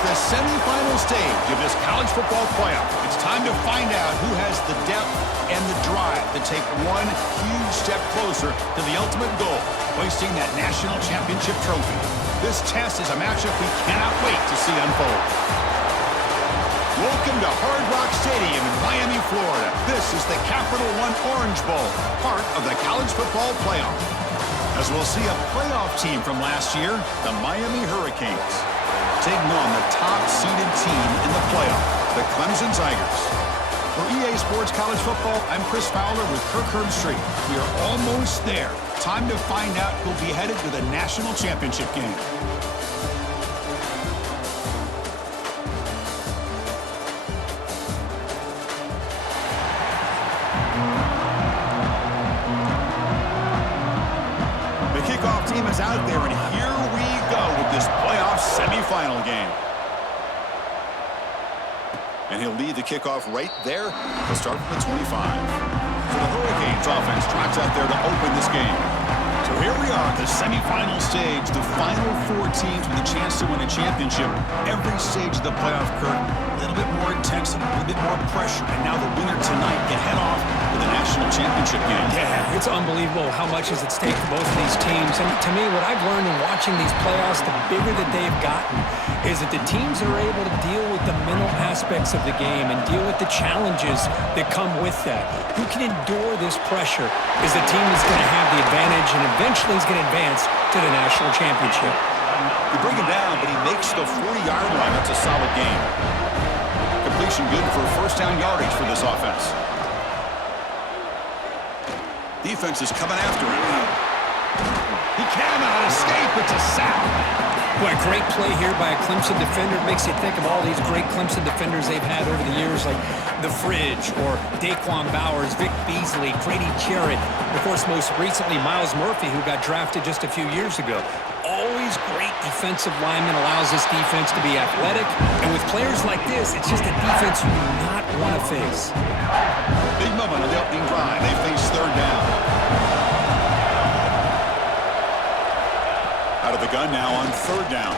It's the semifinal stage of this college football playoff. It's time to find out who has the depth and the drive to take one huge step closer to the ultimate goal, hoisting that national championship trophy. This test is a matchup we cannot wait to see unfold. Welcome to Hard Rock Stadium in Miami, Florida. This is the Capital One Orange Bowl, part of the college football playoff. As we'll see a playoff team from last year, the Miami Hurricanes, taking on the top-seeded team in the playoff, the Clemson Tigers. For EA Sports College Football, I'm Chris Fowler with Kirk Herbstreit. We are almost there. Time to find out who'll be headed to the national championship game. The kickoff team is out there, and here we go with this playoff semifinal game. And he'll lead the kickoff right there. He'll start from the 25. So the Hurricanes offense trots out there to open this game. So here we are, the semifinal stage, the final four teams with a chance to win a championship. Every stage of the playoff, Kirk, a little bit more intensity, a little bit more pressure. And now the winner tonight can head off to the national championship game. Yeah, it's unbelievable how much is at stake for both of these teams. And to me, what I've learned in watching these playoffs, the bigger that they've gotten, is that the teams are able to deal with the mental aspects of the game and deal with the challenges that come with that. Who can endure this pressure is the team that's going to have the advantage and eventually is going to advance to the national championship. You bring him down, but he makes the 40-yard line. That's a solid game. Completion good for first down yardage for this offense. Defense is coming after him. He cannot escape. It's a sack. Boy, a great play here by a Clemson defender. It makes you think of all these great Clemson defenders they've had over the years, like The Fridge or Daquan Bowers, Vic Beasley, Grady Jarrett. Of course, most recently, Myles Murphy, who got drafted just a few years ago. Always great defensive lineman, allows this defense to be athletic. And with players like this, it's just a defense you do not want to face. Big moment on the opening drive. They face third down. Out of the gun now on third down.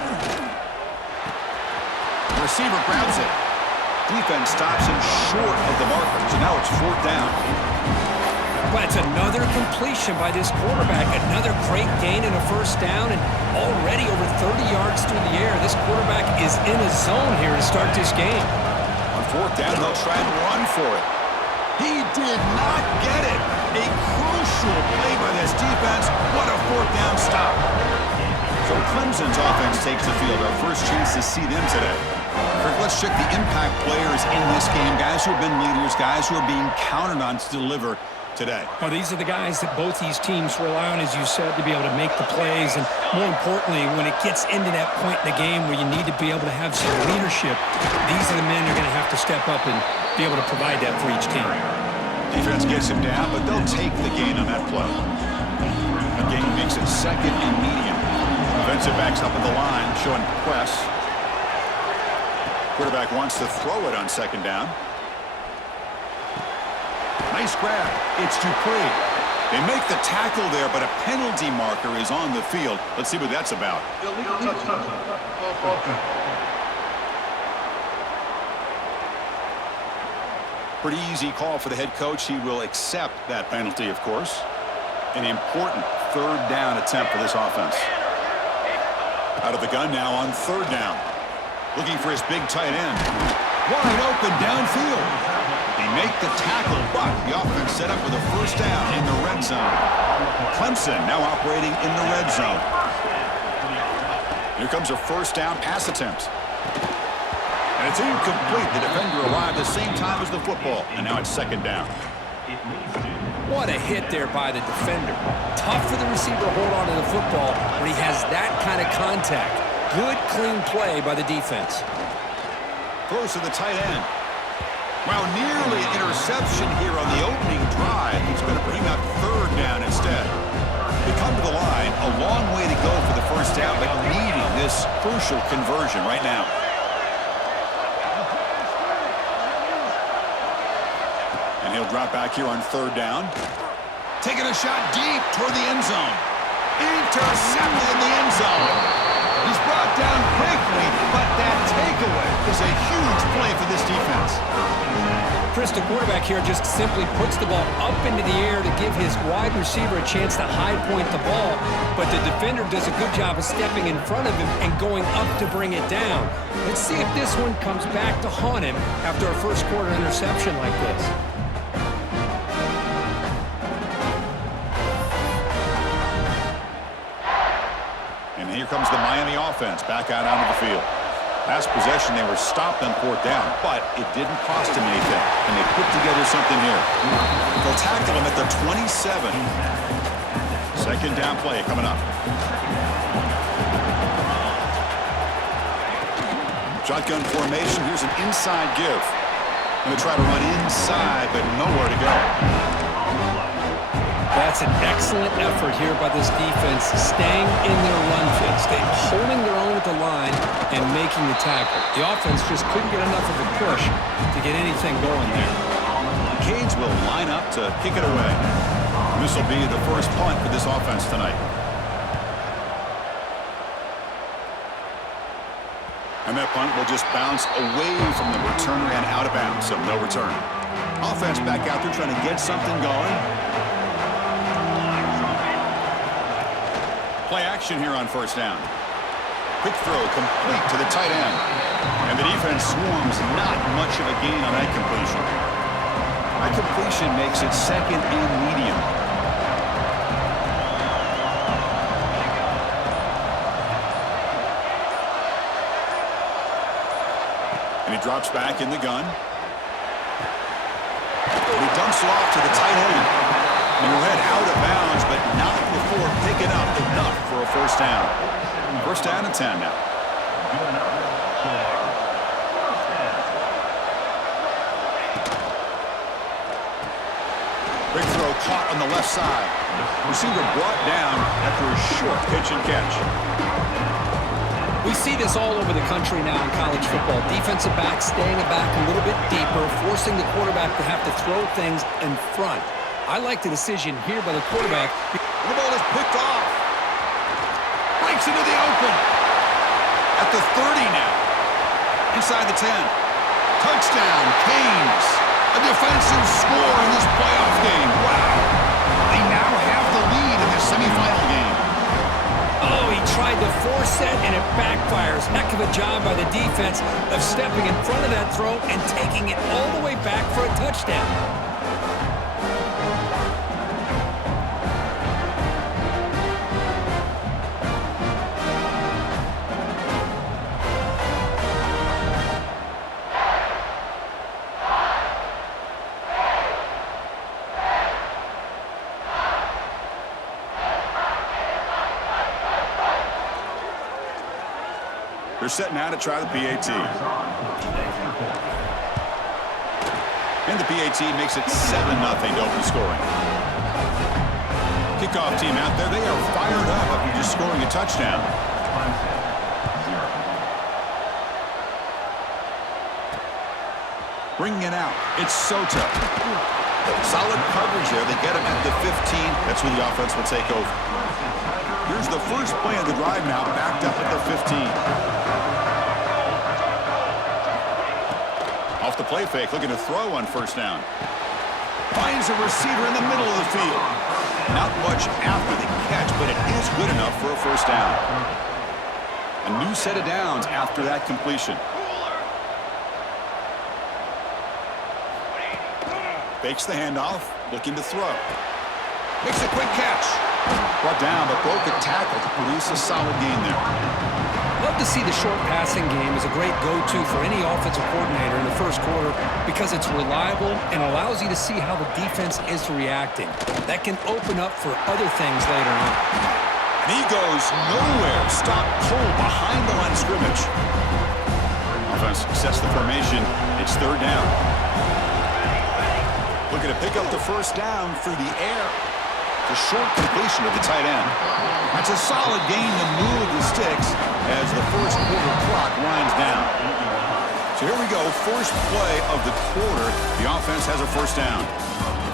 The receiver grabs it. Defense stops him short of the marker. So now it's fourth down. Well, it's another completion by this quarterback. Another great gain in a first down, and already over 30 yards through the air. This quarterback is in a zone here to start this game. On fourth down, they'll try and run for it. He did not get it. A crucial play by this defense. What a fourth down stop. So Clemson's offense takes the field. Our first chance to see them today. Kirk, let's check the impact players in this game. Guys who have been leaders, guys who are being counted on to deliver today. Well, these are the guys that both these teams rely on, as you said, to be able to make the plays. And more importantly, when it gets into that point in the game where you need to be able to have some leadership, these are the men who are going to have to step up and be able to provide that for each team. Defense gets him down, but they'll take the gain on that play. Again, makes it second and medium. Defensive backs up at the line, showing press. Quarterback wants to throw it on second down. Nice grab. It's Dupree. They make the tackle there, but a penalty marker is on the field. Let's see what that's about. Pretty easy call for the head coach. He will accept that penalty, of course. An important third down attempt for this offense. Out of the gun now on third down. Looking for his big tight end. Wide open downfield. They make the tackle, but the offense set up with a first down in the red zone. Clemson now operating in the red zone. Here comes a first down pass attempt. And it's incomplete. The defender arrived the same time as the football. And now it's second down. What a hit there by the defender. Tough for the receiver to hold on to the football when he has that kind of contact. Good, clean play by the defense. Close to the tight end. Well, nearly an interception here on the opening drive. He's going to bring up third down instead. They come to the line. A long way to go for the first down, but needing this crucial conversion right now. And he'll drop back here on third down. Taking a shot deep toward the end zone. Intercepted in the end zone. He's brought down quickly, but that take is a huge play for this defense. Chris, the quarterback here just simply puts the ball up into the air to give his wide receiver a chance to high point the ball, but the defender does a good job of stepping in front of him and going up to bring it down. Let's see if this one comes back to haunt him after a first quarter interception like this. And here comes the Miami offense back out onto the field. Last possession, they were stopped on 4th down, but it didn't cost him anything, and they put together something here. They'll tackle him at the 27. Second down play coming up. Shotgun formation. Here's an inside give. Going to try to run inside, but nowhere to go. That's an excellent effort here by this defense, staying in their run fit, holding their own at the line and making the tackle. The offense just couldn't get enough of a push to get anything going there. Canes will line up to kick it away. This will be the first punt for this offense tonight. And that punt will just bounce away from the returner and out of bounds, so no return. Offense back out there trying to get something going. Play action here on 1st down. Quick throw complete to the tight end. And the defense swarms, not much of a gain on that completion. That completion makes it 2nd and medium. And he drops back in the gun. And he dumps it off to the tight end. And he'll head out of bounds, but not before picking up enough for a 1st down. 1st down and 10 now. Big throw caught on the left side. Receiver brought down after a short pitch and catch. We see this all over the country now in college football. Defensive backs staying back a little bit deeper, forcing the quarterback to have to throw things in front. I like the decision here by the quarterback. The ball is picked off. Breaks into the open. At the 30 now. Inside the 10. Touchdown, Canes. A defensive score in this playoff game. Wow. They now have the lead in this semifinal game. Oh, he tried to force it, and it backfires. Heck of a job by the defense of stepping in front of that throw and taking it all the way back for a touchdown. They're setting out to try the PAT. And the PAT makes it 7-0 to open scoring. Kickoff team out there. They are fired up after just scoring a touchdown. Bringing it out. It's Soto. Solid coverage there. They get him at the 15. That's where the offense will take over. Here's the first play of the drive now, backed up at the 15. Off the play fake, looking to throw on 1st down. Finds a receiver in the middle of the field. Not much after the catch, but it is good enough for a 1st down. A new set of downs after that completion. Fakes the handoff, looking to throw. Makes a quick catch. Brought down, but broke a tackle to produce a solid gain there. Love to see the short passing game as a great go-to for any offensive coordinator in the first quarter because it's reliable and allows you to see how the defense is reacting. That can open up for other things later on. And he goes nowhere. Stopped cold behind the line of scrimmage. Offense sets the formation. It's 3rd down. Looking to pick up the 1st down through the air. The short completion of the tight end. That's a solid gain to move the sticks as the first quarter clock winds down. So here we go, first play of the quarter. The offense has a 1st down.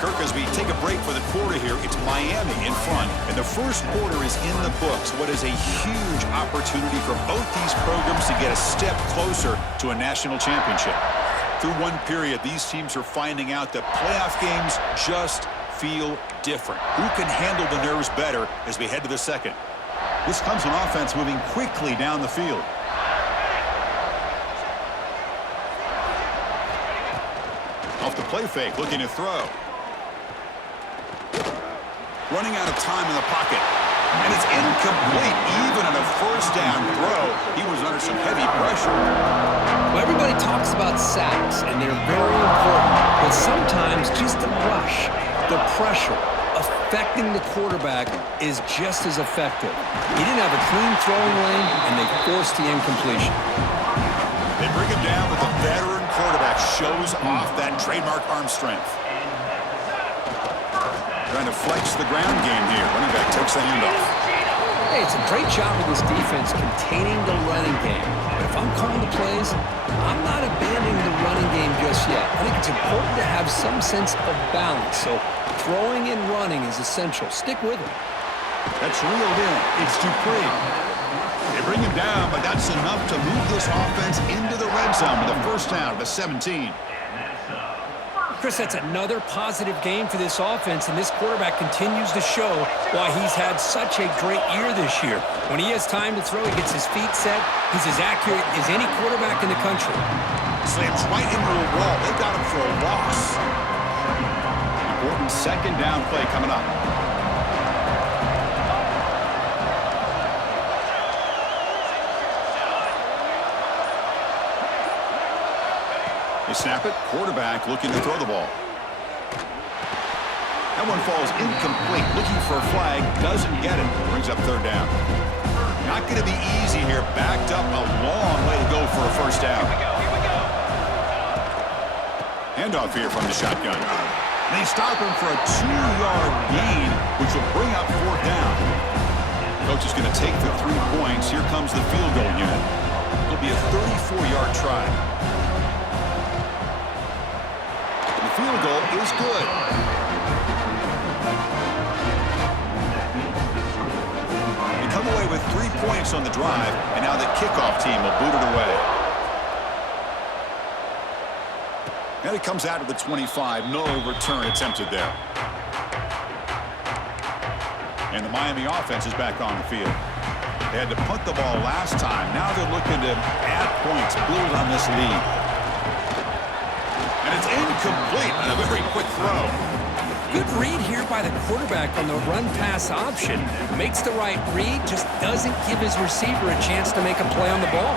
Kirk, as we take a break for the quarter here, it's Miami in front, and the first quarter is in the books. What is a huge opportunity for both these programs to get a step closer to a national championship. Through one period, these teams are finding out that playoff games just feel different. Who can handle the nerves better as we head to the second? This comes on offense moving quickly down the field. Off the play fake, looking to throw. Running out of time in the pocket. And it's incomplete. Even on a first down throw, he was under some heavy pressure. Well, everybody talks about sacks, and they're very important. But sometimes just the rush, the pressure, affecting the quarterback is just as effective. He didn't have a clean throwing lane, and they forced the incompletion. They bring him down, but the veteran quarterback shows off that trademark arm strength. Trying to flex the ground game here. Running back takes the handoff. Hey, it's a great job with this defense containing the running game. But if I'm calling the plays, I'm not abandoning the running game just yet. I think it's important to have some sense of balance. So throwing and running is essential. Stick with it. That's reeled in. It's Dupree. They bring him down, but that's enough to move this offense into the red zone with a first down to 17. Chris, that's another positive game for this offense, and this quarterback continues to show why he's had such a great year this year. When he has time to throw, he gets his feet set. He's as accurate as any quarterback in the country. Slams right into the wall. They got him for a loss. Important second down play coming up. They snap it. Quarterback looking to throw the ball. That one falls incomplete. Looking for a flag. Doesn't get it. Brings up third down. Not going to be easy here. Backed up a long way to go for a first down. Handoff here from the shotgun. They stop him for a 2-yard gain, which will bring up fourth down. Coach is going to take the 3 points. Here comes the field goal unit. It'll be a 34-yard try. Field goal is good. They come away with 3 points on the drive, and now the kickoff team will boot it away. And it comes out of the 25. No return attempted there. And the Miami offense is back on the field. They had to punt the ball last time. Now they're looking to add points, build on this lead. And it's incomplete on a very quick throw. Good read here by the quarterback on the run-pass option. Makes the right read, just doesn't give his receiver a chance to make a play on the ball.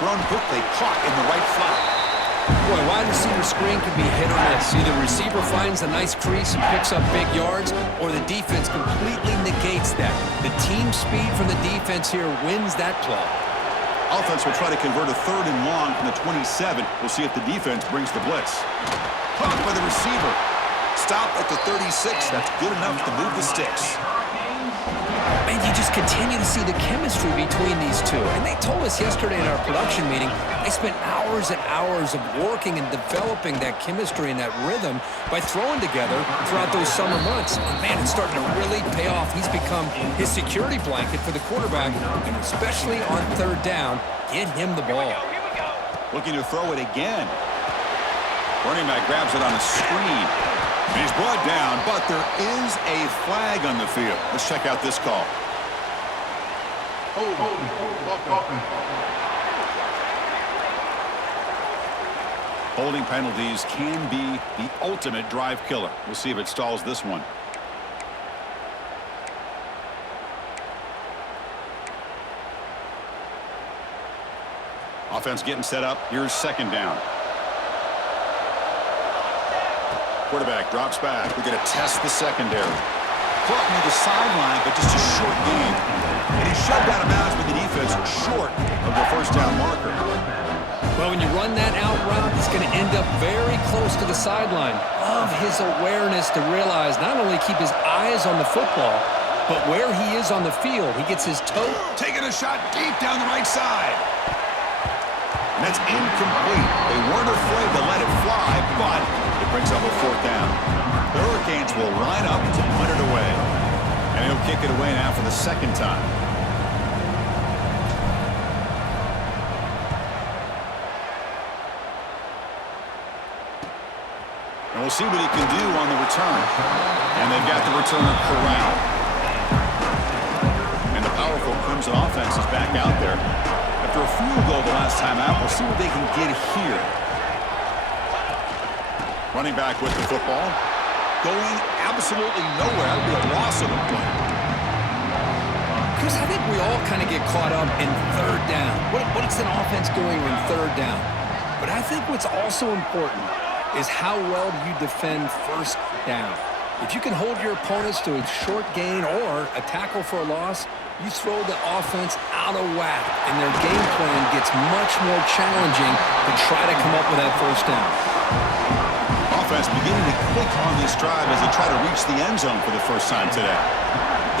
Thrown quickly, caught in the right flat. Boy, wide receiver screen can be hit or miss. Either receiver finds a nice crease and picks up big yards, or the defense completely negates that. The team speed from the defense here wins that play. Offense will try to convert a 3rd and long from the 27. We'll see if the defense brings the blitz. Caught by the receiver. Stop at the 36. That's good enough to move the sticks. And you just continue to see the chemistry between these two. And they told us yesterday in our production meeting, they spent hours and hours of working and developing that chemistry and that rhythm by throwing together throughout those summer months. And man, it's starting to really pay off. He's become his security blanket for the quarterback, and especially on 3rd down, get him the ball. Looking to throw it again. Running back grabs it on a screen. And he's brought down, but there is a flag on the field. Let's check out this call. Holding penalties can be the ultimate drive killer. We'll see if it stalls this one. Offense getting set up. Here's second down. Quarterback drops back. We're going to test the secondary. Caught near the sideline, but just a short gain. And he's shoved out of bounds with the defense short of the first down marker. Well, when you run that out route, it's going to end up very close to the sideline. Love his awareness to realize not only keep his eyes on the football, but where he is on the field. He gets his toe. Taking a shot deep down the right side. And that's incomplete. They weren't afraid to let it fly, but fourth down. The Hurricanes will line up to punt it away. And he'll kick it away now for the second time. And we'll see what he can do on the return. And they've got the returner corralled. And the powerful Clemson offense is back out there. After a field goal the last time out, we'll see what they can get here. Running back with the football. Going absolutely nowhere. That would be a loss of the play. Chris, I think we all kind of get caught up in third down. What is an offense doing in third down? But I think what's also important is how well do you defend first down. If you can hold your opponents to a short gain or a tackle for a loss, you throw the offense out of whack, and their game plan gets much more challenging to try to come up with that first down. Offense beginning to click on this drive as they try to reach the end zone for the first time today.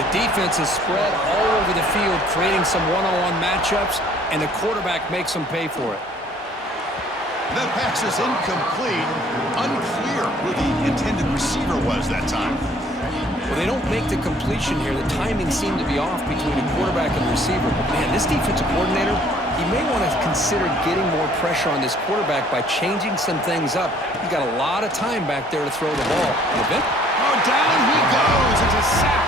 The defense is spread all over the field, creating some one-on-one matchups, and the quarterback makes them pay for it. That pass is incomplete. Unclear who the intended receiver was that time. Well, they don't make the completion here. The timing seemed to be off between the quarterback and the receiver. But, man, this defensive coordinator, he may want to consider getting more pressure on this quarterback by changing some things up. He's got a lot of time back there to throw the ball. Oh, down he goes. It's a sack.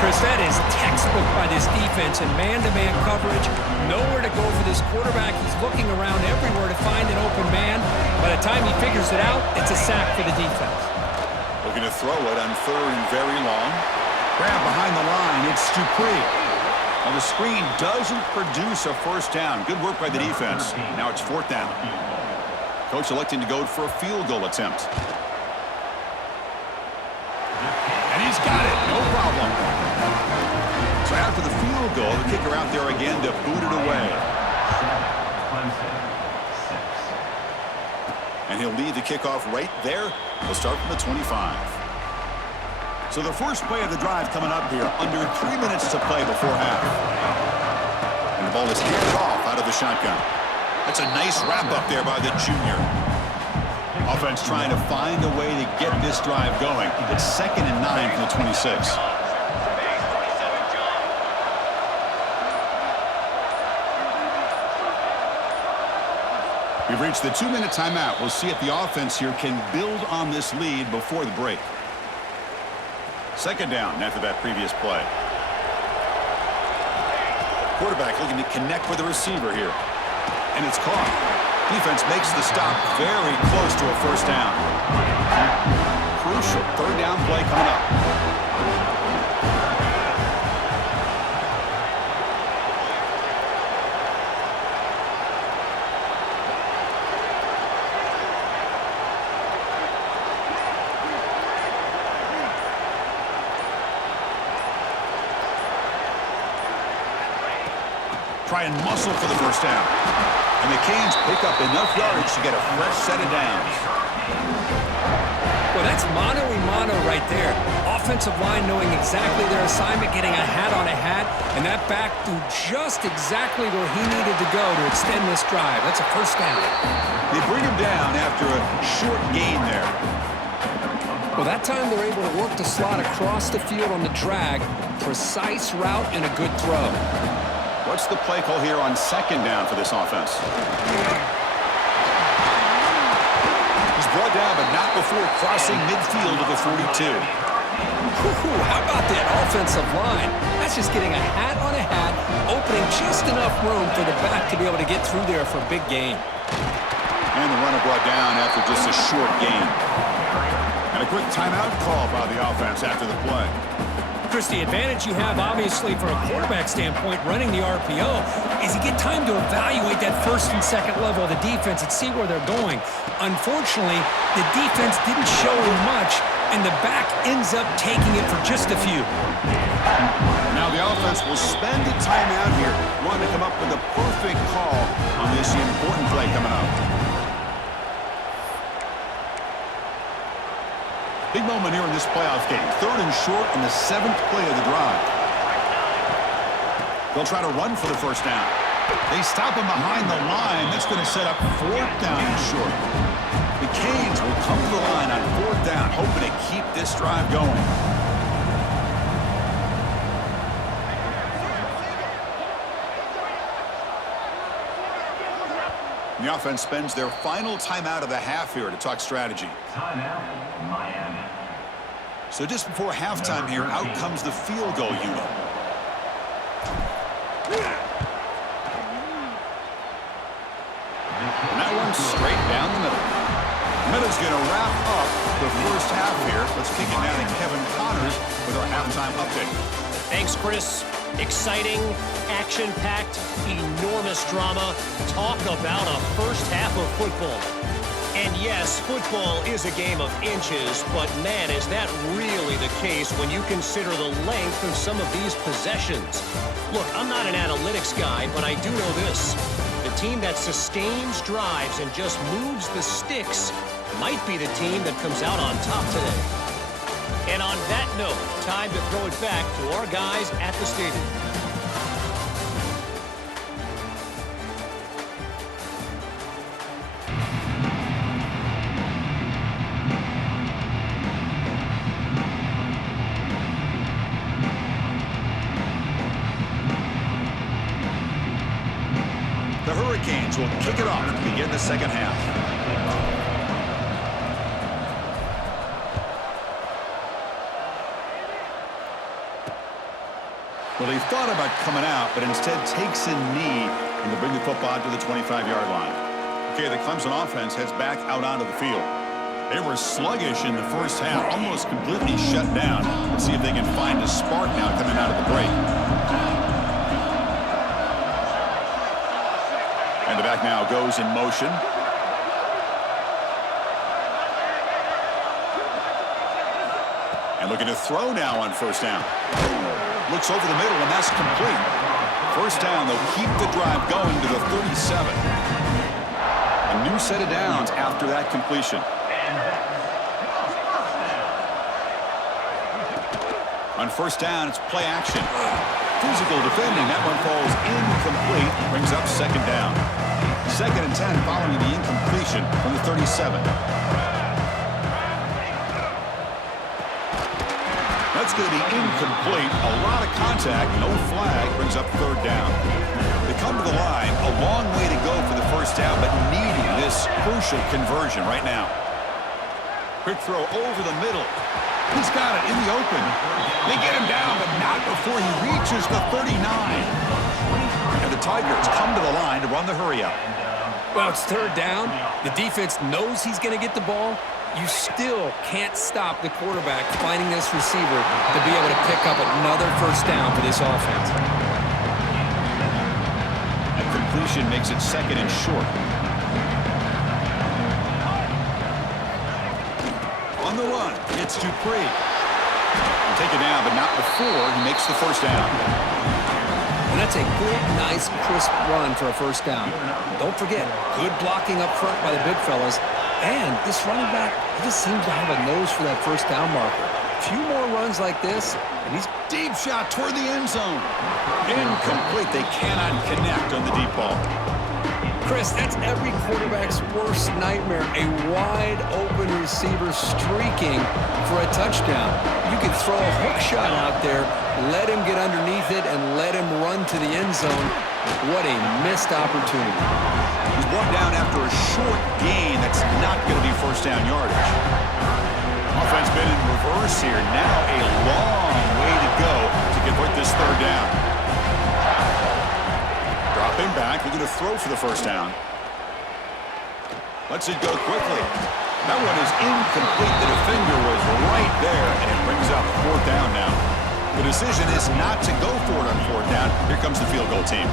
Chris, that is textbook by this defense in man-to-man coverage. Nowhere to go for this quarterback. He's looking around everywhere to find an open man. By the time he figures it out, it's a sack for the defense. Looking to throw it on third and very long. Grab behind the line. It's Dupree. Well, the screen doesn't produce a first down. Good work by the defense. Now it's fourth down. Coach electing to go for a field goal attempt. And he's got it. No problem. So after the field goal, the kicker out there again to boot it away. And he'll lead the kickoff right there. We'll start from the 25. So the first play of the drive coming up here. Under 3 minutes to play before half. And the ball is handed off out of the shotgun. That's a nice wrap up there by the junior. Offense trying to find a way to get this drive going. It's 2nd and 9 from the 26. We've reached the 2-minute timeout. We'll see if the offense here can build on this lead before the break. Second down after that previous play. Quarterback looking to connect with the receiver here. And it's caught. Defense makes the stop very close to a first down. Crucial third down play coming up. Try and muscle for the first down. And the Canes pick up enough yardage to get a fresh set of downs. Well, that's mano-a-mano right there. Offensive line knowing exactly their assignment, getting a hat on a hat, and that back threw just exactly where he needed to go to extend this drive. That's a first down. They bring him down after a short gain there. Well, that time they're able to work the slot across the field on the drag. Precise route and a good throw. What's the play call here on second down for this offense? He's brought down, but not before crossing midfield of the 42. How about that offensive line? That's just getting a hat on a hat, opening just enough room for the back to be able to get through there for a big gain. And the runner brought down after just a short gain. And a quick timeout call by the offense after the play. Chris, the advantage you have, obviously, from a quarterback standpoint, running the RPO, is you get time to evaluate that first and second level of the defense and see where they're going. Unfortunately, the defense didn't show him much, and the back ends up taking it for just a few. Now the offense will spend a timeout here, wanting to come up with a perfect call on this important play coming up. Big moment here in this playoff game. Third and short in the 7th play of the drive. They'll try to run for the first down. They stop him behind the line. That's going to set up 4th down and short. The Canes will come to the line on 4th this drive going. The offense spends their final timeout of the half here to talk strategy. Timeout, Miami. So just before halftime here, out comes the field goal unit. And that one's straight down the middle. Middle's going to wrap up the first half here. Let's kick it now to Kevin Connors with our halftime update. Thanks, Chris. Exciting, action-packed, enormous drama. Talk about a first half of football. And yes, football is a game of inches, but man, is that really the case when you consider the length of some of these possessions. Look, I'm not an analytics guy, but I do know this. The team that sustains drives and just moves the sticks might be the team that comes out on top today. And on that note, time to throw it back to our guys at the stadium. The Hurricanes will kick it off to begin the second half. Well, he thought about coming out, but instead takes a knee and to bring the football to the 25-yard line. Okay, the Clemson offense heads back out onto the field. They were sluggish in the first half, almost completely shut down. Let's see if they can find a spark now coming out of the break. And the back now goes in motion. And looking to throw now on first down. Looks over the middle, and that's complete. First down, they'll keep the drive going to the 37. A new set of downs after that completion. On first down, it's play action. Physical defending. That one falls incomplete. Brings up second down. 2nd and 10 following the incompletion from the 37. That's going to be incomplete. A lot of contact, no flag, brings up third down. They come to the line, a long way to go for the first down, but needing this crucial conversion right now. Quick throw over the middle. He's got it in the open. They get him down, but not before he reaches the 39. And the Tigers come to the line to run the hurry up. Well, it's third down. The defense knows he's going to get the ball. You still can't stop the quarterback finding this receiver to be able to pick up another first down for this offense. A completion makes it 2nd and short. On the run, it's Dupree. He'll take it down, but not before he makes the first down. And that's a good, nice, crisp run for a first down. Don't forget, good blocking up front by the big fellas. And this running back, he just seems to have a nose for that first down marker. A few more runs like this, and he's Deep shot toward the end zone. Incomplete. They cannot connect on the deep ball. Chris, that's every quarterback's worst nightmare. A wide open receiver streaking for a touchdown. You can throw a hook shot out there, let him get underneath it, and let him run to the end zone. What a missed opportunity. He's brought down after a short gain. That's not going to be first down yardage. Offense been in reverse here. Now a long way to go to convert this third down. Dropping back, looking to throw for the first down. Lets it go quickly. That one is incomplete. The defender was right there, and it brings up fourth down now. The decision is not to go for it on fourth down. Here comes the field goal team.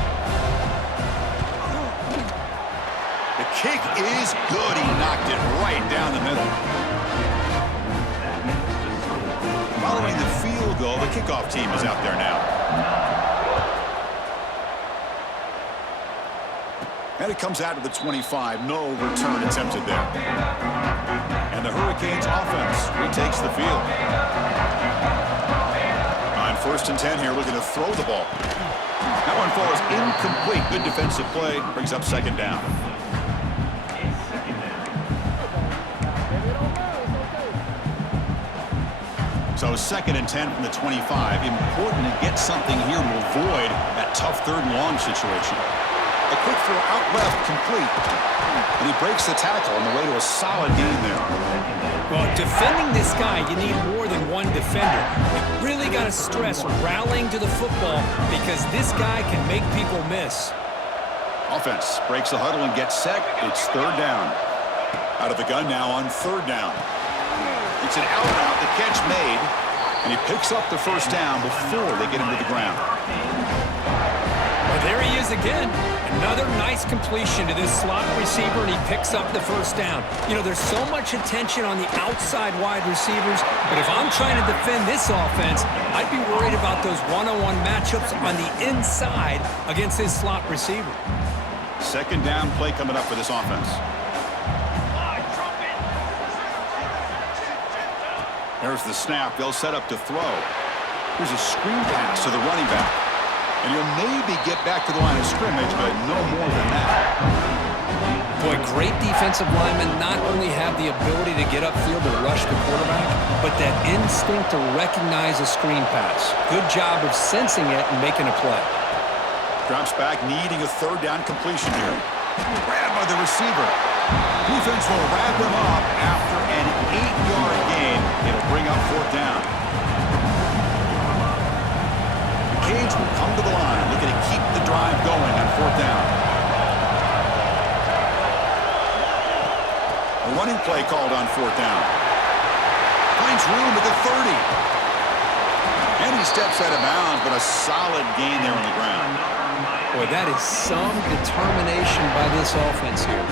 The kick is good. He knocked it right down the middle. Following the field goal, the kickoff team is out there now. And it comes out to the 25. No return attempted there. And the Hurricanes offense retakes the field. On 1st and 10 here, looking to throw the ball. That one falls incomplete. Good defensive play. Brings up second down. So 2nd and 10 from the 25. Important to get something here to avoid that tough 3rd and long situation. A quick throw out left, complete. And he breaks the tackle on the way to a solid gain there. Well, defending this guy, you need more than one defender. You really got to stress rallying to the football because this guy can make people miss. Offense breaks the huddle and gets set. It's 3rd down. Out of the gun now on 3rd down. It's an out and out, the catch made, and he picks up the 1st down before they get him to the ground. Well, there he is again. Another nice completion to this slot receiver, and he picks up the 1st down. You know, there's so much attention on the outside wide receivers, but if I'm trying to defend this offense, I'd be worried about those one-on-one matchups on the inside against this slot receiver. 2nd down play coming up for this offense. There's the snap. They'll set up to throw. Here's a screen pass to the running back. And he'll maybe get back to the line of scrimmage, but no more than that. Boy, great defensive linemen not only have the ability to get upfield to rush the quarterback, but that instinct to recognize a screen pass. Good job of sensing it and making a play. Drops back, needing a 3rd down completion here. Grabbed by the receiver. Defense will wrap him up after an 8-yard gain. It'll bring up 4th down. Cage will come to the line, looking to keep the drive going on 4th down. A running play called on 4th down. Finds room at the 30. And he steps out of bounds, but a solid gain there on the ground. Boy, that is some determination by this offense here.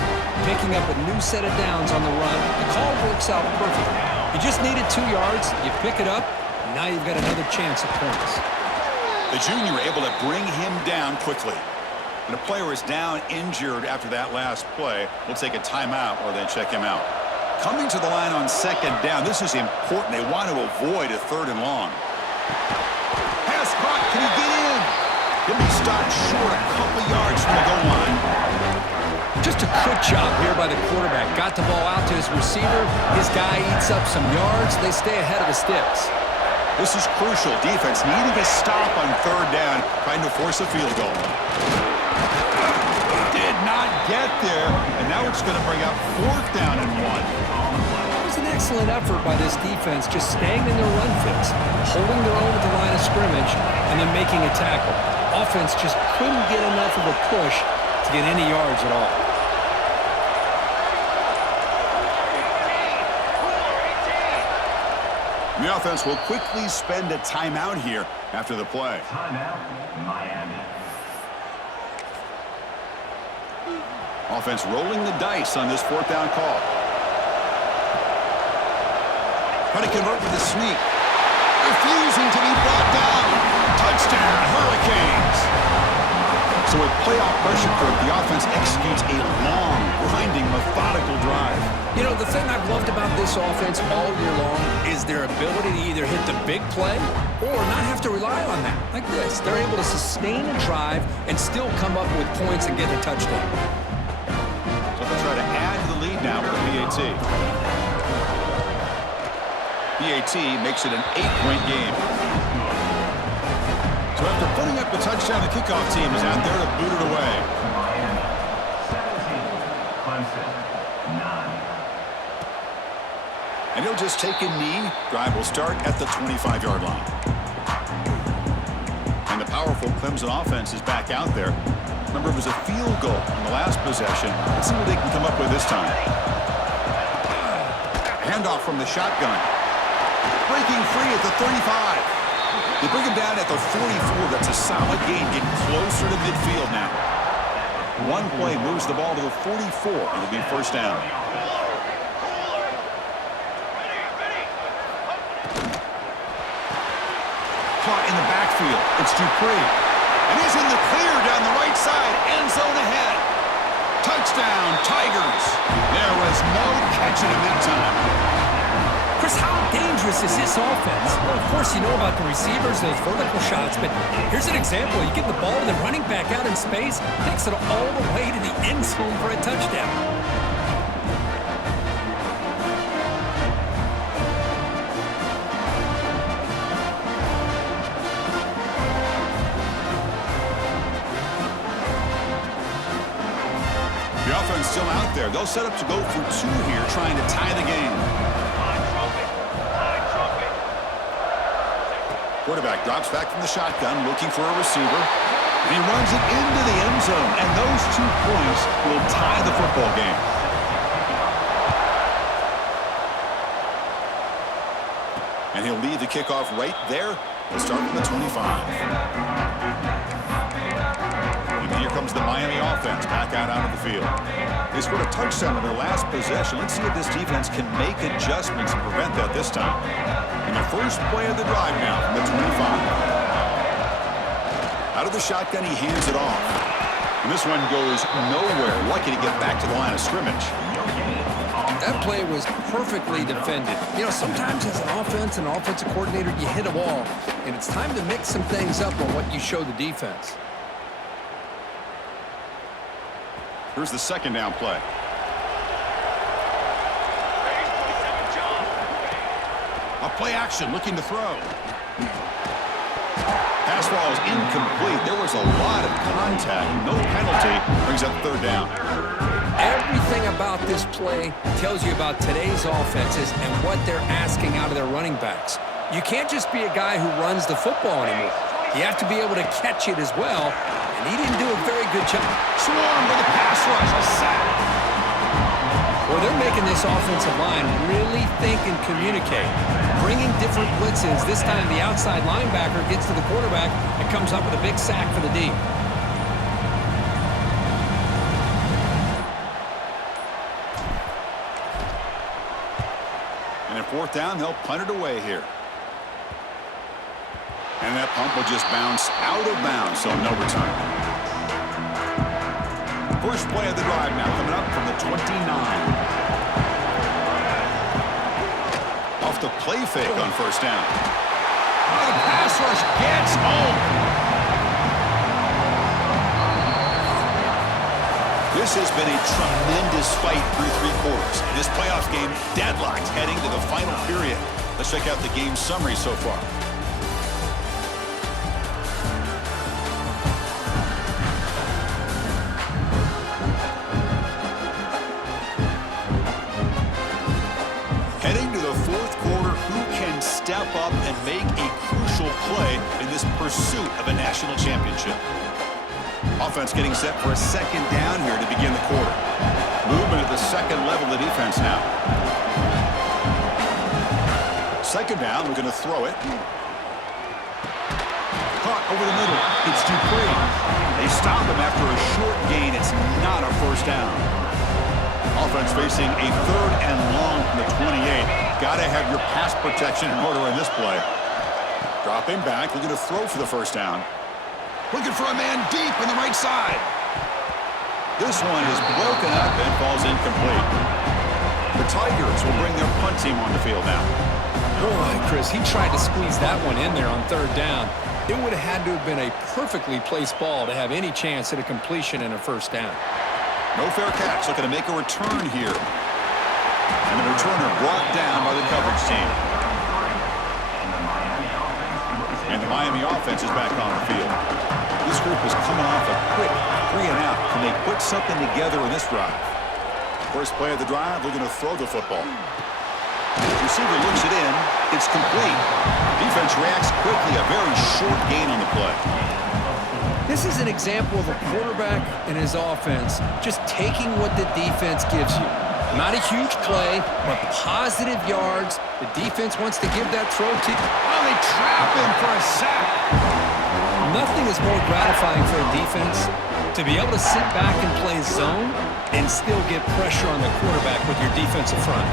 Picking up a new set of downs on the run. The call works out perfect. You just needed 2 yards, you pick it up, and now you've got another chance at points. The junior able to bring him down quickly. And a player is down injured after that last play. We'll take a timeout or then check him out. Coming to the line on 2nd down, this is important. They want to avoid a 3rd and long. Pass caught, can he get in? He'll be stopped short a couple yards from the goal line. Just a good job here by the quarterback. Got the ball out to his receiver. His guy eats up some yards. They stay ahead of the sticks. This is crucial. Defense needing a stop on 3rd down, trying to force a field goal. Did not get there, and now it's going to bring up 4th down and 1. It was an excellent effort by this defense, just staying in their run fix, holding their own at the line of scrimmage, and then making a tackle. Offense just couldn't get enough of a push to get any yards at all. The offense will quickly spend a timeout here after the play. Timeout, Miami. Offense rolling the dice on this 4th down call. Trying to convert with a sneak. Refusing to be brought down. Touchdown, Hurricanes. So with playoff pressure curve, the offense executes a long, grinding, methodical drive. You know, the thing I've loved about this offense all year long is their ability to either hit the big play or not have to rely on that. Like this. They're able to sustain a drive and still come up with points and get a touchdown. So they'll try to add to the lead now with the PAT. PAT makes it an 8-point game. So after putting up the touchdown, the kickoff team is out there to boot it away. Miami 17, Clemson 9. And he'll just take a knee. Drive will start at the 25-yard line. And the powerful Clemson offense is back out there. Remember, it was a field goal on the last possession. Let's see what they can come up with this time. Handoff from the shotgun. Breaking free at the 35. They bring him down at the 44. That's a solid gain, getting closer to midfield now. One play moves the ball to the 44. It'll be 1st down. Caught in the backfield. It's Dupree. And he's in the clear down the right side. End zone ahead. Touchdown, Tigers. There was no catching him that time. Chris, how dangerous is this offense? Well, of course, you know about the receivers, those vertical shots, but here's an example. You give the ball to the running back out in space, takes it all the way to the end zone for a touchdown. there. They'll set up to go for 2 here, trying to tie the game. Quarterback drops back from the shotgun, looking for a receiver. And he runs it into the end zone. And those 2 points will tie the football game. And he'll lead the kickoff right there. We'll start from the 25. And here comes the Miami offense back out onto the field. They scored a touchdown on their last possession. Let's see if this defense can make adjustments and prevent that this time. And the first play of the drive now from the 25. Out of the shotgun, he hands it off. And this one goes nowhere. Lucky to get back to the line of scrimmage. That play was perfectly defended. You know, sometimes as an offensive coordinator, you hit a wall, and it's time to mix some things up on what you show the defense. Here's the second down play. A play action, looking to throw. Pass ball is incomplete. There was a lot of contact. No penalty. Brings up third down. Everything about this play tells you about today's offenses and what they're asking out of their running backs. You can't just be a guy who runs the football anymore. You have to be able to catch it as well, and he didn't do a very good job. Swarm with a pass rush, a sack. Well, they're making this offensive line really think and communicate. Bringing different blitzes. This time the outside linebacker gets to the quarterback and comes up with a big sack for the D. And at fourth down, they'll punt it away here. And that punt will just bounce out of bounds, so no return. First play of the drive now, coming up from the 29. Off the play fake on first down. Oh, the pass rush gets home. This has been a tremendous fight through 3 quarters. And this playoff game deadlocked heading to the final period. Let's check out the game summary so far. Heading to the fourth quarter, who can step up and make a crucial play in this pursuit of a national championship? Offense getting set for a second down here to begin the quarter. Movement at the second level of the defense now. Second down, we're going to throw it. Caught over the middle. It's Dupree. They stop him after a short gain. It's not a first down. Offense facing a third and long from the 28. Got to have your pass protection in order in this play. Dropping back, looking to throw for the first down. Looking for a man deep in the right side. This one is broken up and falls incomplete. The Tigers will bring their punt team on the field now. Boy, Chris, he tried to squeeze that one in there on third down. It would have had to have been a perfectly placed ball to have any chance at a completion and a first down. No fair catch, looking to make a return here. And the returner brought down by the coverage team. And the Miami offense is back on the field. This group is coming off a quick 3 and out. Can they put something together in this drive? First play of the drive, they're going to throw the football. Receiver looks it in. It's complete. Defense reacts quickly. A very short gain on the play. This is an example of a quarterback and his offense just taking what the defense gives you. Not a huge play, but positive yards. The defense wants to give that throw to you. Oh, they trap him for a sack. Nothing is more gratifying for a defense to be able to sit back and play zone and still get pressure on the quarterback with your defensive front.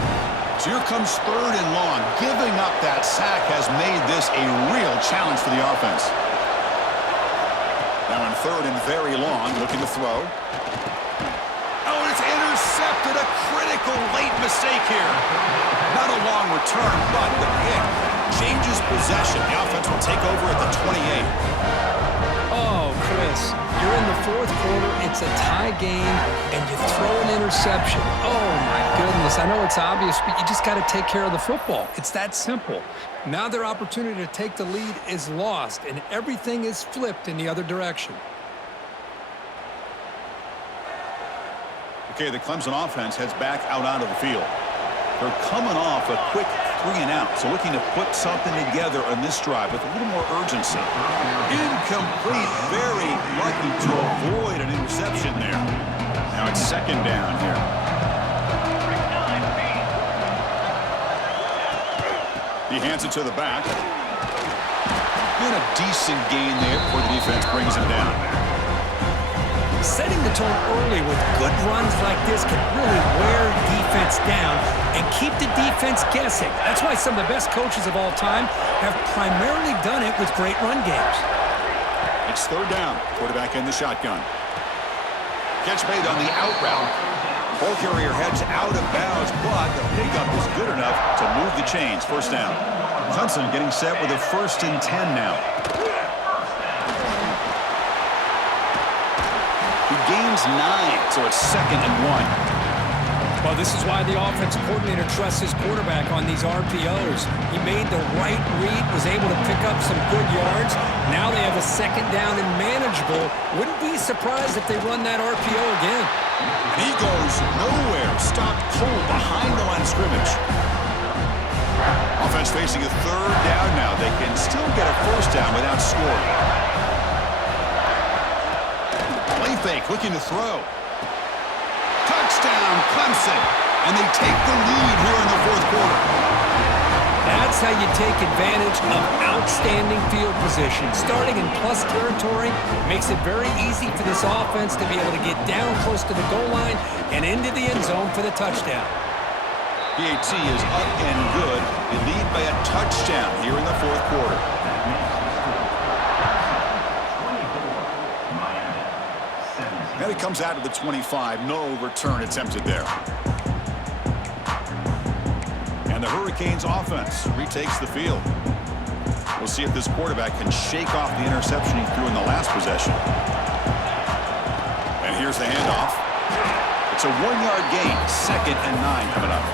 So here comes third and long. Giving up that sack has made this a real challenge for the offense. Now in third and very long, looking to throw. Oh, it's intercepted. A critical late mistake here. Not a long return, but the pick changes possession. The offense will take over at the 28. Oh, Chris, you're in the fourth quarter. It's a tie game, and you throw an interception. Oh, my goodness. I know it's obvious, but you just got to take care of the football. It's that simple. Now their opportunity to take the lead is lost, and everything is flipped in the other direction. Okay, the Clemson offense heads back out onto the field. They're coming off a quick 3-and-out, so looking to put something together on this drive with a little more urgency. Incomplete, very lucky to avoid an interception there. Now it's second down here. He hands it to the back. And a decent gain there before the defense brings him down. Setting the tone early with good runs like this can really wear defense down and keep the defense guessing. That's why some of the best coaches of all time have primarily done it with great run games. It's third down. Quarterback in the shotgun. Catch made on the out route. Ball carrier heads out of bounds, but the pickup is good enough to move the chains. First down. Clemson getting set with a 1st and 10 now. He gains 9, so it's 2nd and 1. Well, this is why the offense coordinator trusts his quarterback on these RPOs. He made the right read, was able to pick up some good yards. Now they have a 2nd down and manageable. Wouldn't be surprised if they run that RPO again. He goes nowhere. Stopped cold behind the line of scrimmage. Offense facing a 3rd down now. They can still get a 1st down without scoring. Play fake, looking to throw. Touchdown, Clemson. And they take the lead here in the 4th quarter. That's how you take advantage of outstanding field position. Starting in plus territory makes it very easy for this offense to be able to get down close to the goal line and into the end zone for the touchdown. PAT is up and good. They lead by a touchdown here in the 4th quarter. Now he comes out of the 25. No return attempted there. And the Hurricanes offense retakes the field. We'll see if this quarterback can shake off the interception he threw in the last possession. And here's the handoff. It's a 1-yard gain. 2nd and 9 coming up.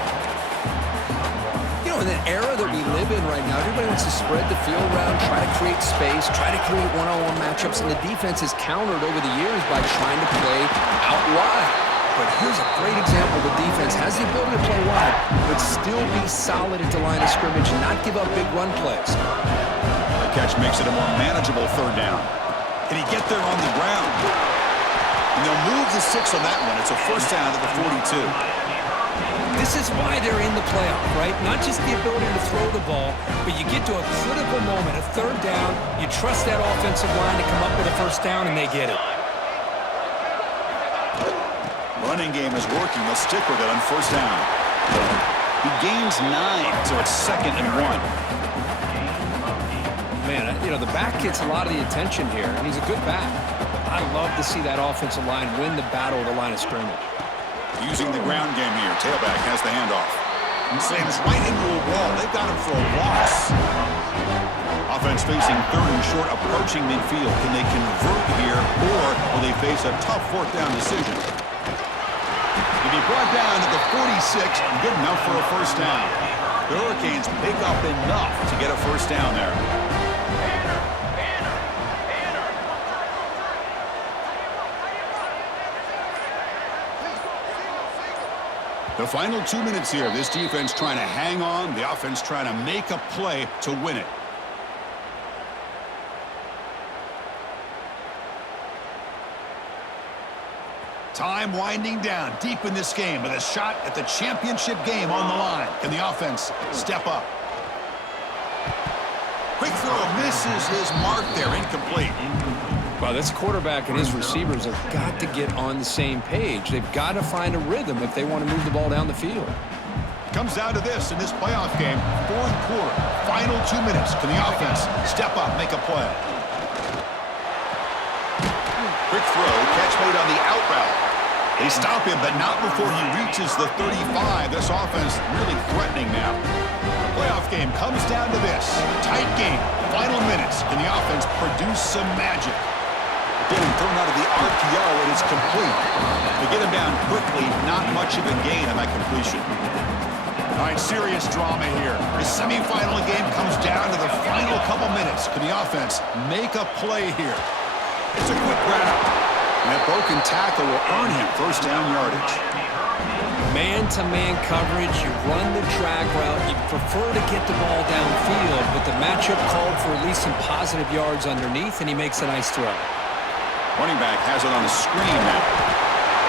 You know, in the era that we live in right now, everybody wants to spread the field around, try to create space, try to create one-on-one matchups, and the defense has countered over the years by trying to play out wide. But here's a great example. The defense has the ability to play wide, but still be solid at the line of scrimmage and not give up big run plays. The catch makes it a more manageable 3rd down. Can he get there on the ground? And they'll move the 6 on that one. It's a 1st down to the 42. This is why they're in the playoff, right? Not just the ability to throw the ball, but you get to a critical moment, a 3rd down, you trust that offensive line to come up with a 1st down, and they get it. Running game is working. They'll stick with it on 1st down. He gains 9, so it's 2nd and 1. Man, you know, the back gets a lot of the attention here, and he's a good back. I love to see that offensive line win the battle of the line of scrimmage. Using the ground game here. Tailback has the handoff. Slams right into a wall. They've got him for a loss. Offense facing 3rd and short, approaching midfield. Can they convert here, or will they face a tough 4th down decision? He'll be brought down at the 46, good enough for a 1st down. The Hurricanes pick up enough to get a 1st down there. The final 2 minutes here. This defense trying to hang on. The offense trying to make a play to win it. Time winding down deep in this game with a shot at the championship game on the line. Can the offense step up? Quick throw misses his mark there. Incomplete. Well, this quarterback and his receivers have got to get on the same page. They've got to find a rhythm if they want to move the ball down the field. Comes down to this in this playoff game. 4th quarter, final 2 minutes. Can the offense step up, make a play? Quick throw, catch made on the out route. They stop him, but not before he reaches the 35. This offense really threatening now. The playoff game comes down to this. Tight game, final minutes. Can the offense produce some magic? Getting thrown out of the RPO, and it's complete. They get him down quickly, not much of a gain on that completion. All right, serious drama here. The semifinal game comes down to the final couple minutes. Can the offense make a play here? It's a quick round. And that broken tackle will earn him first down yardage. Man-to-man coverage, you run the drag route, you prefer to get the ball downfield, but the matchup called for at least some positive yards underneath, and he makes a nice throw. Running back has it on a screen now.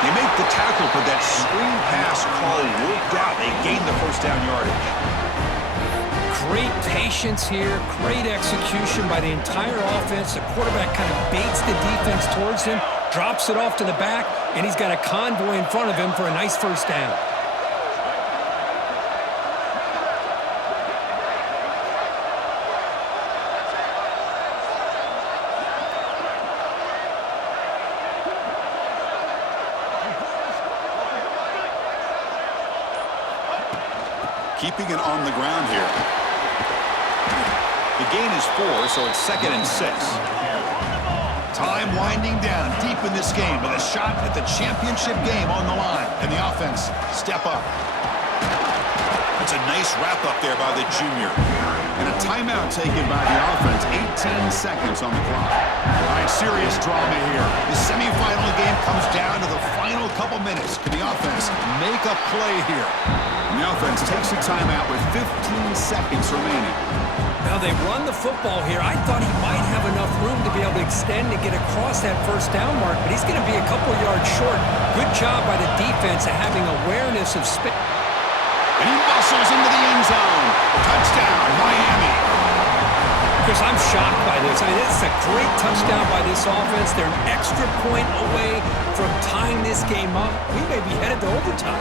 They make the tackle, but that screen pass call worked out. They gain the first down yardage. Great patience here, great execution by the entire offense. The quarterback kind of baits the defense towards him, drops it off to the back, and he's got a convoy in front of him for a nice first down. Keeping it on the ground here. The gain is 4, so it's 2nd and 6. Time winding down deep in this game with a shot at the championship game on the line. And the offense step up. It's a nice wrap-up there by the junior. And a timeout taken by the offense. 18 seconds on the clock. All right, serious drama here. The semifinal game comes down to the final couple minutes. Can the offense make a play here? And the offense takes a timeout with 15 seconds remaining. Now they run the football here. I thought he might have enough room to be able to extend and get across that first down mark, but he's going to be a couple yards short. Good job by the defense of having awareness of space. And he muscles into the end zone. Touchdown, Miami. Chris, I'm shocked by this. I mean, it's a great touchdown by this offense. They're an extra point away from tying this game up. We may be headed to overtime.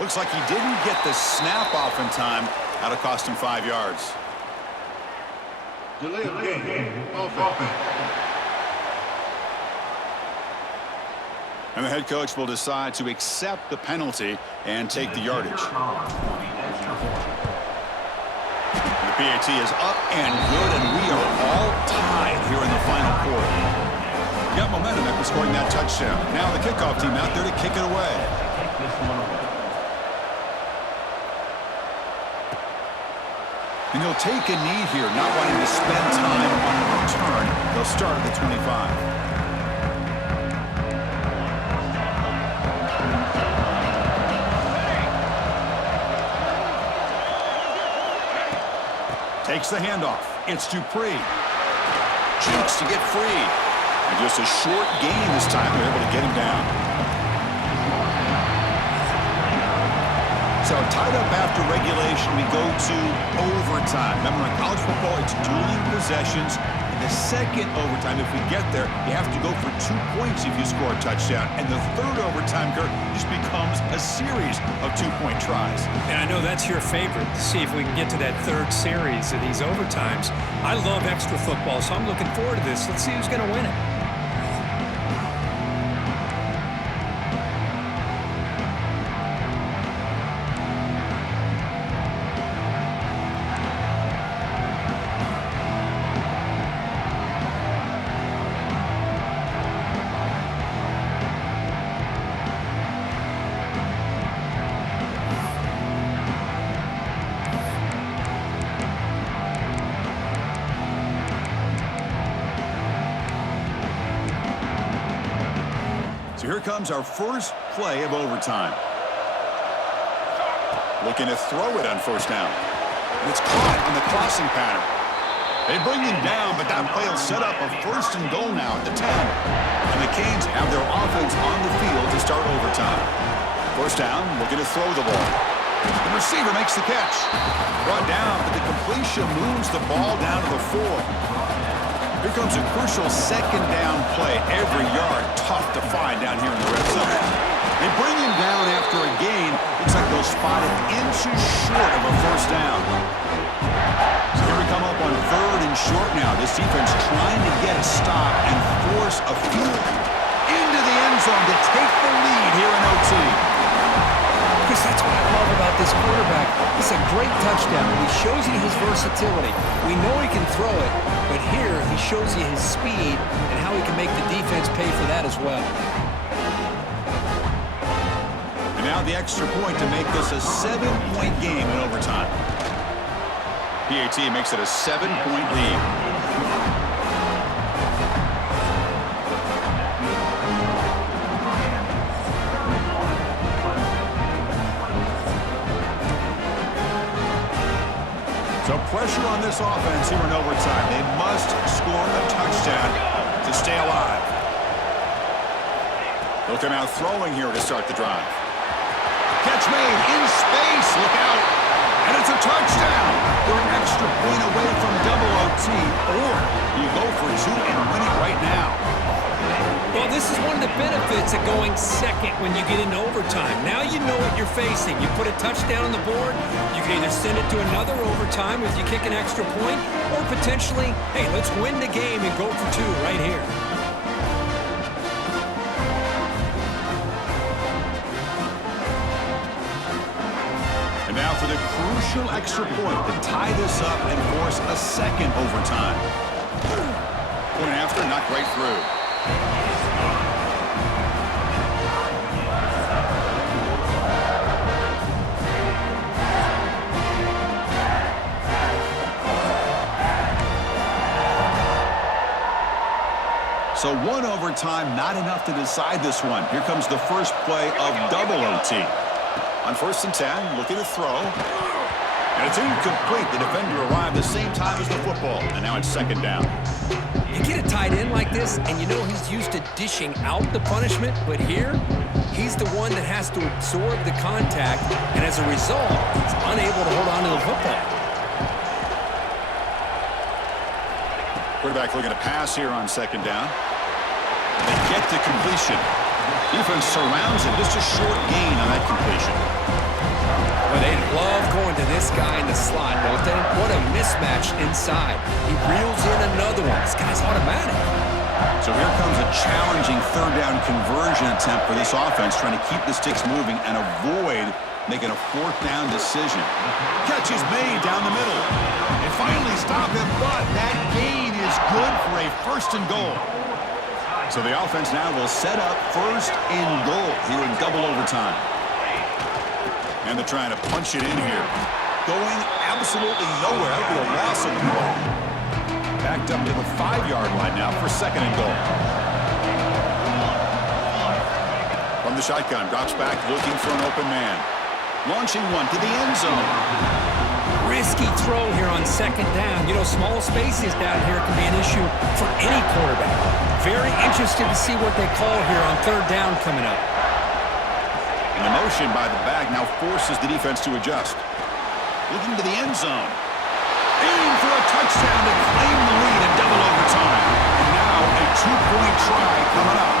Looks like he didn't get the snap off in time. That'll cost him 5 yards. Delay of game. Offense. And the head coach will decide to accept the penalty and take the yardage. The PAT is up and good, and we are all tied here in the final quarter. We got momentum after scoring that touchdown. Now the kickoff team out there to kick it away. And he'll take a knee here, not wanting to spend time on the return. They'll start at the 25. Takes the handoff. It's Dupree. Jukes to get free. And just a short gain this time. They're able to get him down. So tied up after regulation, we go to overtime. Remember, in college football, it's dueling possessions. In the second overtime, if we get there, you have to go for 2 points if you score a touchdown. And the third overtime, Kurt, just becomes a series of 2-point tries. And I know that's your favorite, to see if we can get to that third series of these overtimes. I love extra football, so I'm looking forward to this. Let's see who's going to win it. So here comes our first play of overtime. Looking to throw it on first down. And it's caught on the crossing pattern. They bring him down, but that play will set up a first and goal now at the 10. And the Canes have their offense on the field to start overtime. First down, looking to throw the ball. The receiver makes the catch. Brought down, but the completion moves the ball down to the 4. Here comes a crucial second down play. Every yard tough to find down here in the red zone. They bring him down after a gain. Looks like they'll spot it inches short of a first down. So here we come up on 3rd and short now. This defense trying to get a stop and force a field into the end zone to take the lead here in OT. Chris, that's what I love about this quarterback. It's a great touchdown. He shows you his versatility. We know he can throw it, but here he shows you his speed and how he can make the defense pay for that as well. And now the extra point to make this a 7-point game in overtime. PAT makes it a 7-point lead. So pressure on this offense here in overtime. They must score a touchdown to stay alive. They'll come out throwing here to start the drive. Catch made in space. Look out. And it's a touchdown. They're an extra point away from double OT. Or you go for 2 and win it right now. Well, this is one of the benefits of going second when you get into overtime. Now you know what you're facing. You put a touchdown on the board, you can either send it to another overtime if you kick an extra point, or potentially, hey, let's win the game and go for 2 right here. And now for the crucial extra point to tie this up and force a second overtime. Point after, knocked right through. So 1 overtime, not enough to decide this one. Here comes the first play of double OT. On 1st and 10, looking to throw. And it's incomplete. The defender arrived the same time as the football. And now it's 2nd down. You get a tight end like this, and you know he's used to dishing out the punishment, but here, he's the one that has to absorb the contact, and as a result, he's unable to hold on to the football. Quarterback looking to pass here on 2nd down. They get the completion. Defense surrounds it. Just a short gain on that completion. Well, they love going to this guy in the slot, don't they? What a mismatch inside. He reels in another one. This guy's automatic. So here comes a challenging 3rd down conversion attempt for this offense, trying to keep the sticks moving and avoid making a 4th down decision. Catch is made down the middle. They finally stop him, but that gain is good for a 1st and goal. So the offense now will set up 1st and goal here in double overtime. And they're trying to punch it in here. Going absolutely nowhere. That would be a loss of the ball. Backed up to the 5-yard line now for 2nd and goal. From the shotgun, drops back looking for an open man. Launching one to the end zone. Risky throw here on 2nd down. You know, small spaces down here can be an issue for any quarterback. Very interested to see what they call here on 3rd down coming up. And the motion by the back now forces the defense to adjust. Looking to the end zone. Aiming for a touchdown to claim the lead in double overtime. And now a 2-point try coming up.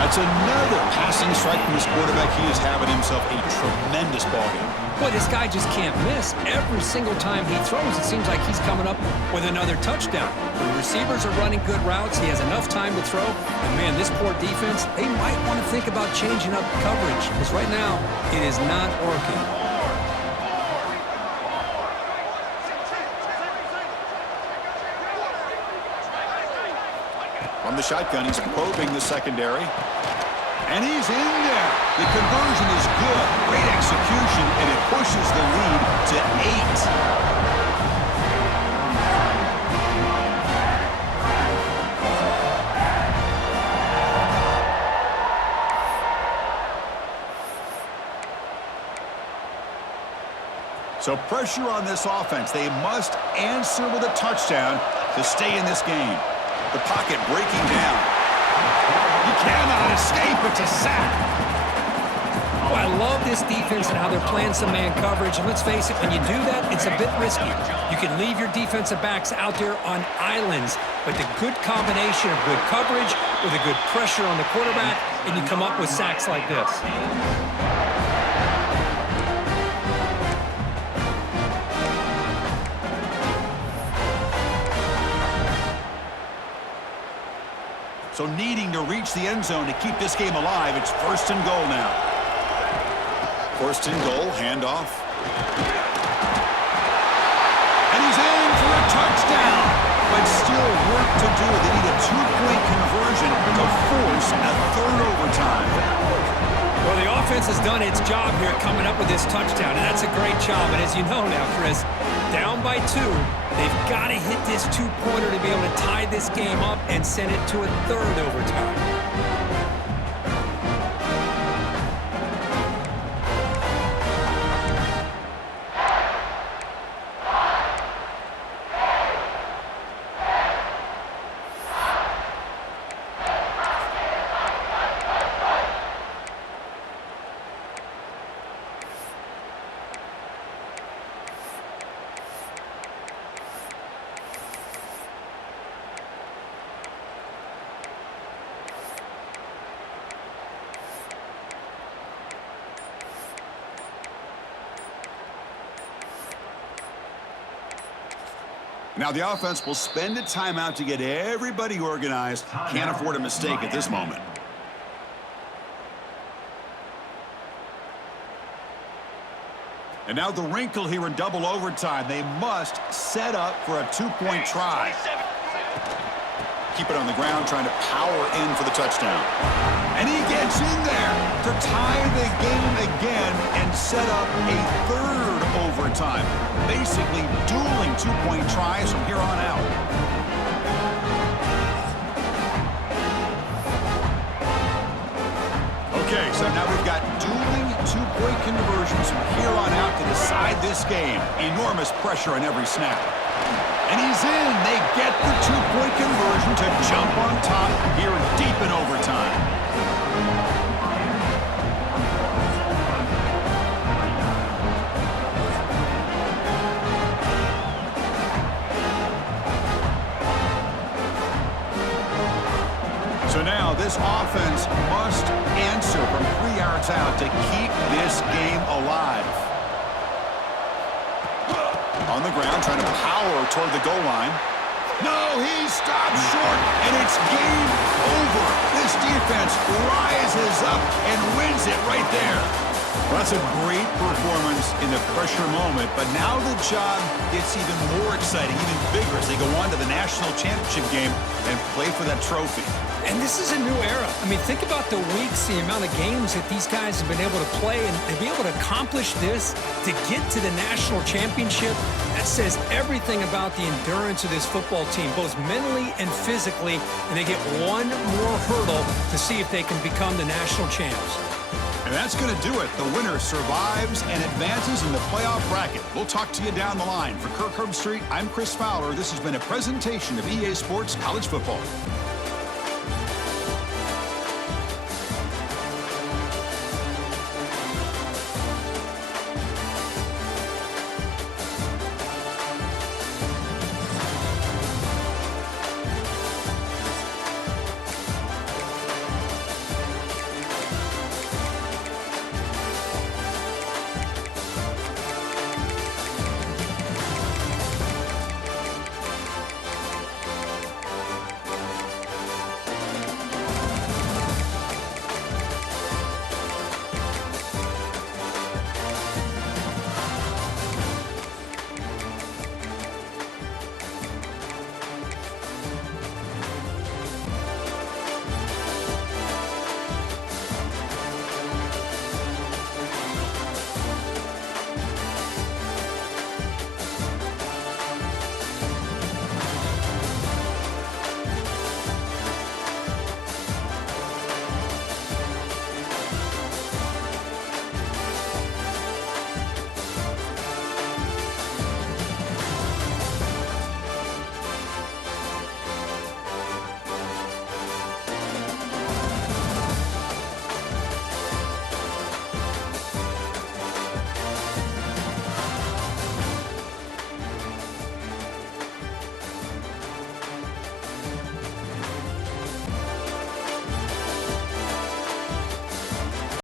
That's another passing strike from this quarterback. He is having himself a tremendous ballgame. Boy, this guy just can't miss. Every single time he throws, it seems like he's coming up with another touchdown. The receivers are running good routes. He has enough time to throw. And, man, this poor defense, they might want to think about changing up coverage because right now it is not working. From the shotgun, he's probing the secondary. And he's in there. The conversion is good. Great execution, and it pushes the lead to 8. So pressure on this offense. They must answer with a touchdown to stay in this game. The pocket breaking down. He cannot escape. It's a sack. Well, I love this defense and how they're playing some man coverage. And let's face it, when you do that, it's a bit risky. You can leave your defensive backs out there on islands, but the good combination of good coverage with a good pressure on the quarterback, and you come up with sacks like this. So needing to reach the end zone to keep this game alive, it's 1st and goal now. 1st and goal, handoff. And he's in for a touchdown. But still work to do. They need a 2-point conversion to force a 3rd overtime. Well, the offense has done its job here coming up with this touchdown, and that's a great job. And as you know now, Chris, down by 2, they've got to hit this 2-pointer to be able to tie this game up and send it to a 3rd overtime. Now the offense will spend a timeout to get everybody organized. Can't afford a mistake at this moment. And now the wrinkle here in double overtime. They must set up for a 2-point try. Keep it on the ground, trying to power in for the touchdown. And he gets in there to tie the game again and set up a 3rd overtime. Basically dueling 2-point tries from here on out. Okay, so now we've got dueling 2-point conversions from here on out to decide this game. Enormous pressure on every snap. And he's in. They get the 2-point conversion to jump on top here deep in overtime. So now this offense must answer from 3 yards out to keep this game alive. On the ground, trying to power toward the goal line. No, he stops short, and it's game over. This defense rises up and wins it right there. Well, that's a great performance in the pressure moment, but now the job gets even more exciting, even bigger as they go on to the national championship game and play for that trophy. And this is a new era. I mean, think about the weeks, the amount of games that these guys have been able to play, and to be able to accomplish this, to get to the national championship, that says everything about the endurance of this football team, both mentally and physically, and they get one more hurdle to see if they can become the national champs. And that's going to do it. The winner survives and advances in the playoff bracket. We'll talk to you down the line. For Kirk Herbstreit, I'm Chris Fowler. This has been a presentation of EA Sports College Football.